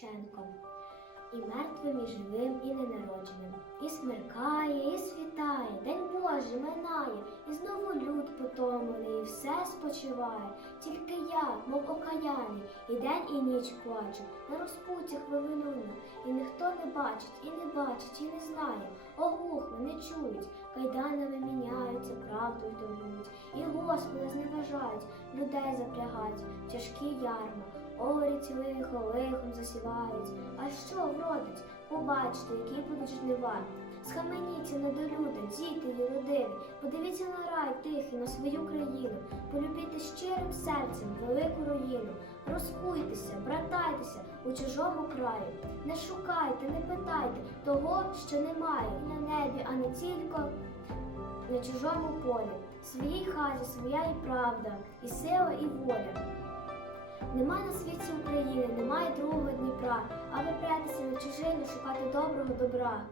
Шевченко. І мертвим, і живим, і ненародженим. І смеркає, і світає, День Божий минає, і знову люд потомлений, і все спочиває. Тільки я, мов окаяний, і день, і ніч плачу, на розпуттях вавилюна, і ніхто не бачить, і не бачить, і не знає. Оглухли, не чують, кайданами міняються, правдою торгують, і Господа зневажають, людей запрягають, тяжкі ярма, орять лихо, лихом засівають. А що вродить? Побачте, які будуть жнива. Схаменіться недолюди, діти й родини, подивіться на рай тихий, на свою країну, полюбіте щирим серцем велику руїну, розкуйтеся, братайтеся у чужому краю, не шукайте, не питайте того, що немає на небі, а не тільки на чужому полі. В своїй хаті своя і правда, і сила, і воля. Нема на світі України, немає другого Дніпра, а прятися на чужину, шукати доброго добра.